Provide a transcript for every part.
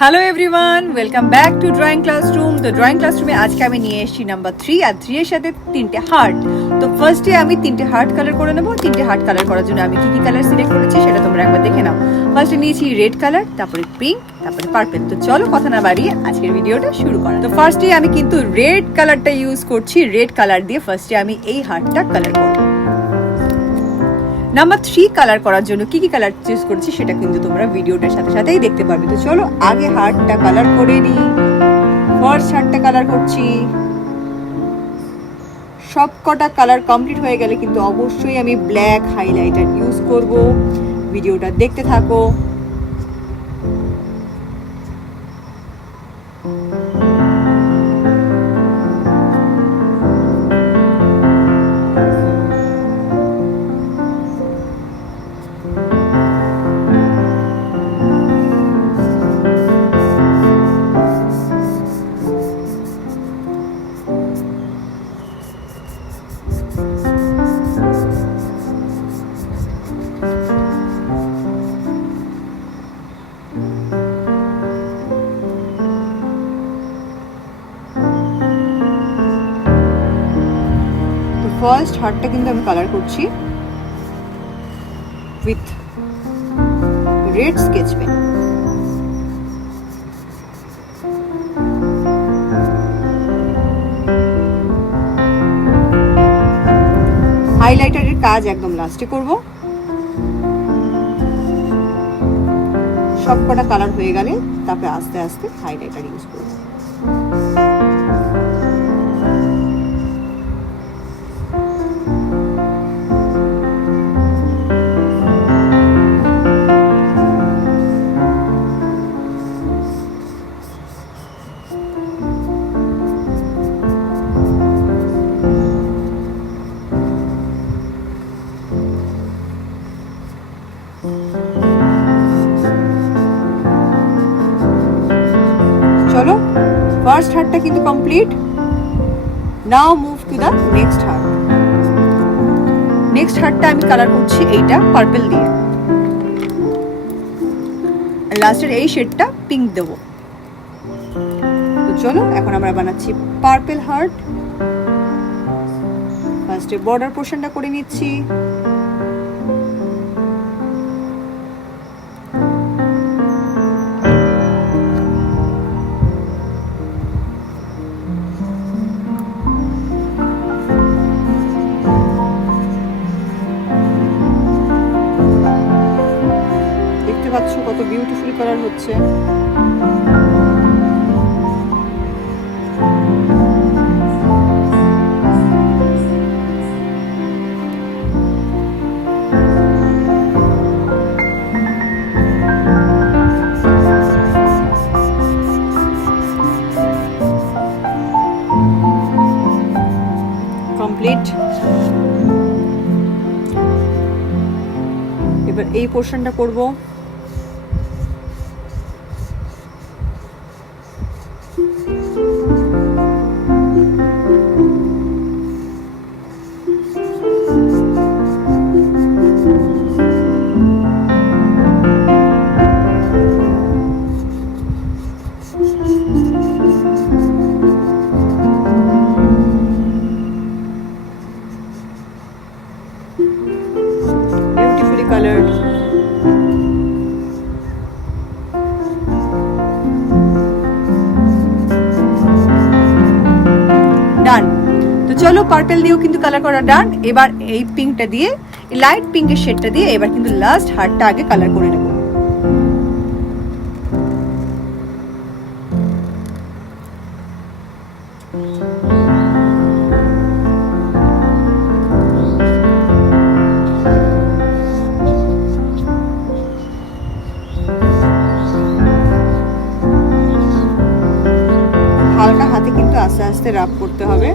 Hello everyone, welcome back to drawing classroom. তো ড্রয়িং ক্লাসরুমে আজকে আমি নিয়ে এসেছি নাম্বার 3 আর 3 এর সাথে 3টে হার্ট। তো ফার্স্টে আমি 3টে হার্ট কালার করে নেবো। 3টে হার্ট কালার করার জন্য আমি কি কি কালার সিলেক্ট করেছি সেটা তোমরা একবার দেখে নাও। ফার্স্টে নিয়েছি রেড কালার, তারপরে পিঙ্ক, তারপরে পার্পল। তো চলো কথা না বাড়িয়ে আজকের ভিডিওটা শুরু করা। তো ফার্স্টে আমি কিন্তু রেড কালারটা ইউজ করছি। রেড কালার দিয়ে ফার্স্টে আমি এই হার্টটা কালার করবো। নাম্বার 3 কালার করার জন্য কি কি কালার চুজ করছি সেটা কিন্তু তোমরা ভিডিওটার সাথে সাথেই দেখতে পারবে। তো চলো আগে হার্টটা কালার করে নিই। ফার্স্ট হার্টটা কালার করছি। সব কটা কালার কমপ্লিট হয়ে গেলে কিন্তু অবশ্যই আমি ব্ল্যাক হাইলাইটার ইউজ করব। ভিডিওটা দেখতে থাকো। ফার্স্ট হার্টটা কিন্তু আমি কালার করছি উইথ রেড স্কেচ পেন। হাইলাইটারের কাজ একদম লাস্টে করব। সব কটা কালার হয়ে গেলে তারপরে আস্তে আস্তে হাইলাইটার ইউজ করব। চলো ফার্স্ট হার্টটা কিন্তু complete. Now move to the next heart. Next হার্টটা আমি কালার করছি এইটা পার্পল দিয়ে, আর লাস্টের এই শেডটা পিঙ্ক দেবো। তো চলো এখন আমরা বানাচ্ছি পার্পল হার্ট। ফার্স্টে বর্ডার পোর্শনটা করে নিচ্ছি। পাচ্ছ কত বিউটিফুল কালার হচ্ছে। কমপ্লিট। এবার এই পোর্শনটা করব। Beautifully colored. ডান। তো চলো পার্পল দিয়েও কিন্তু কালার করা ডান। এবার এই পিঙ্কটা দিয়ে, লাইট পিঙ্কের শেডটা দিয়ে এবার কিন্তু লাস্ট হার্টটা আগে কালার করে নেব। হালকা হাতে কিন্তু আস্তে আস্তে রাব করতে হবে।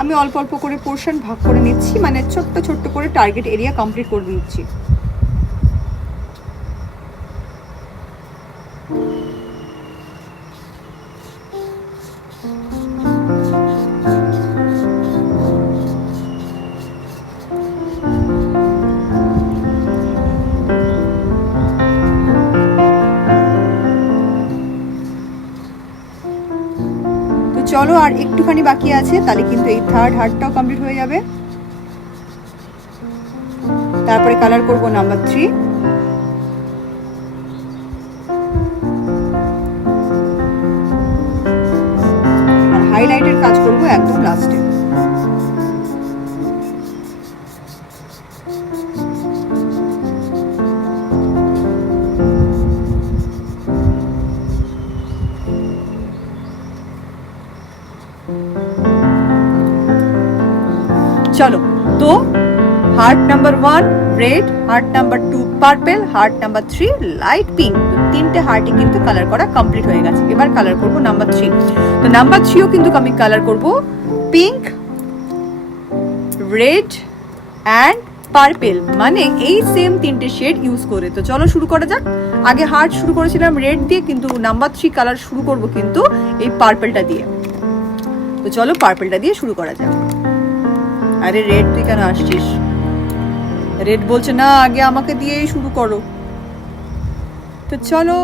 আমি অল্প অল্প করে পোর্শন ভাগ করে নিচ্ছি, মানে ছোট্ট ছোট্ট করে টার্গেট এরিয়া কমপ্লিট করে নিচ্ছি। চলো আর একটুখানি বাকি আছে, তাহলে কিন্তু এই থার্ড হার্টটাও কমপ্লিট হয়ে যাবে। তারপরে কালার করব নাম্বার 3। আর হাইলাইটের কাজ করব একদম লাস্টে। চলো, তো heart number 1 red, heart number 2 purple, heart number 3 light pink. তিনটে হার্টই কিন্তু কালার করা কমপ্লিট হয়ে গেছে। এবার কালার করব নাম্বার 3। তো নাম্বার 3ও কিন্তু আমি কালার করব পিঙ্ক, রেড অ্যান্ড পার্পল, মানে এই সেম তিনটে শেড ইউজ করে। তো চলো শুরু করা যাক। আগে হার্ট শুরু করেছিলাম রেড দিয়ে, কিন্তু নাম্বার 3 কালার শুরু করব কিন্তু এই পার্পলটা দিয়ে। তো চলো পার্পলটা দিয়ে শুরু করা যাক। আরে রেড তুই কেন আসছিস? রেড বলছে না আগে আমাকে দিয়েই শুরু করো। তো চলো,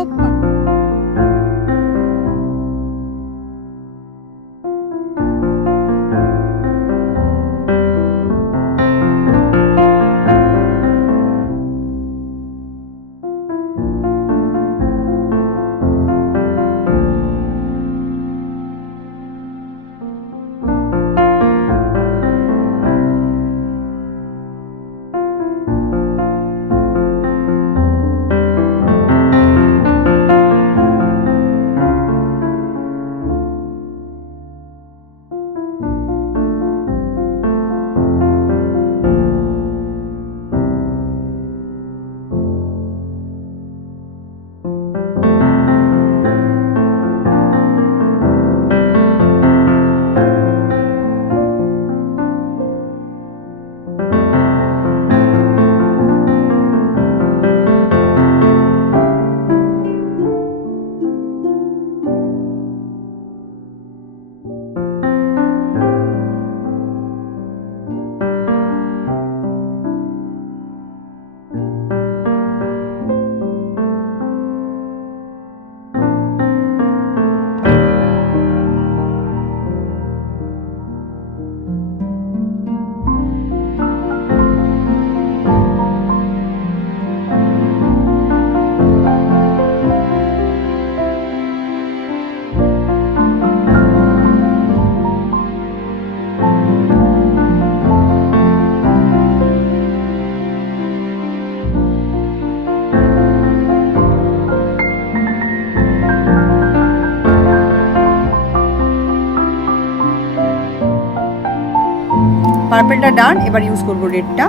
পার্পলটা ডান। এবার ইউজ করব রেডটা।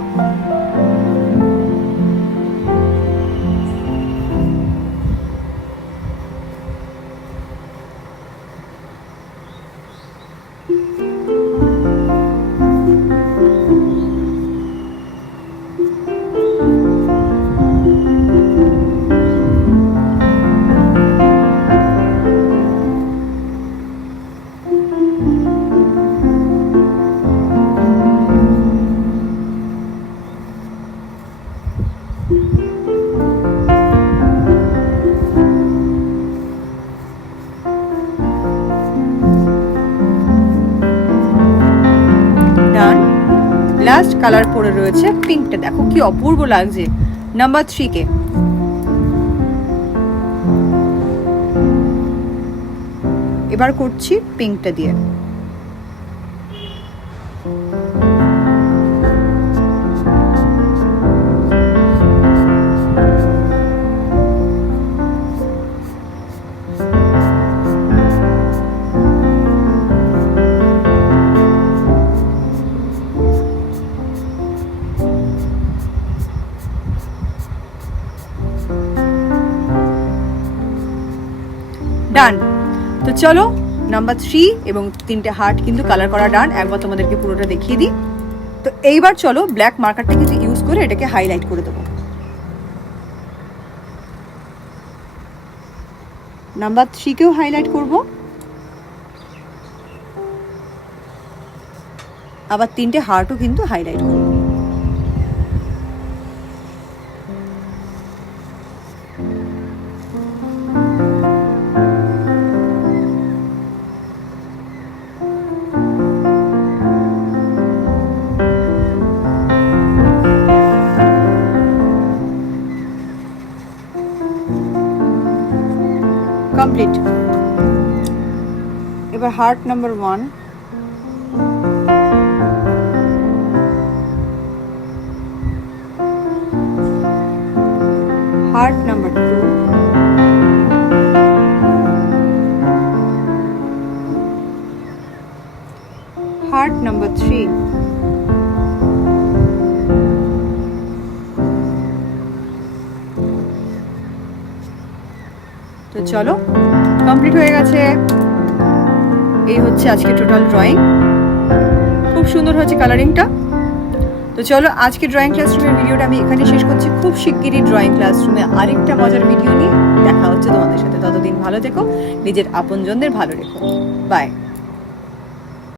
লাস্ট কালার পড়ে রয়েছে পিঙ্কটা, দেখো কি অপূর্ব লাগছে নাম্বার 3 কে। এবার করছি পিঙ্কটা দিয়ে। ডান। তো চলো নাম্বার 3 এবং তিনটে হার্ট কিন্তু কালার করা ডান। একবার তোমাদেরকে পুরোটা দেখিয়ে দিই। তো এইবার চলো ব্ল্যাক মার্কারটা কিন্তু ইউজ করে এটাকে হাইলাইট করে দেবো। নাম্বার 3 কেও হাইলাইট করব, আবার তিনটে হার্টও কিন্তু হাইলাইট করব। কমপ্লিট। এবার heart number 1, heart number 2, heart number 3, তো চলো কমপ্লিট হয়ে গেছে। এই হচ্ছে আজকে টোটাল ড্রয়িং, খুব সুন্দর হয়েছে কালারিংটা। তো চলো আজকে ড্রয়িং ক্লাসরুমের ভিডিওটা আমি এখানে শেষ করছি। খুব শিগগিরই ড্রয়িং ক্লাসরুমে আরেকটা মজার ভিডিও নিয়ে দেখা হচ্ছে তোমাদের সাথে। ততদিন ভালো থেকো, নিজের আপনজনদের ভালো রেখো। বাই।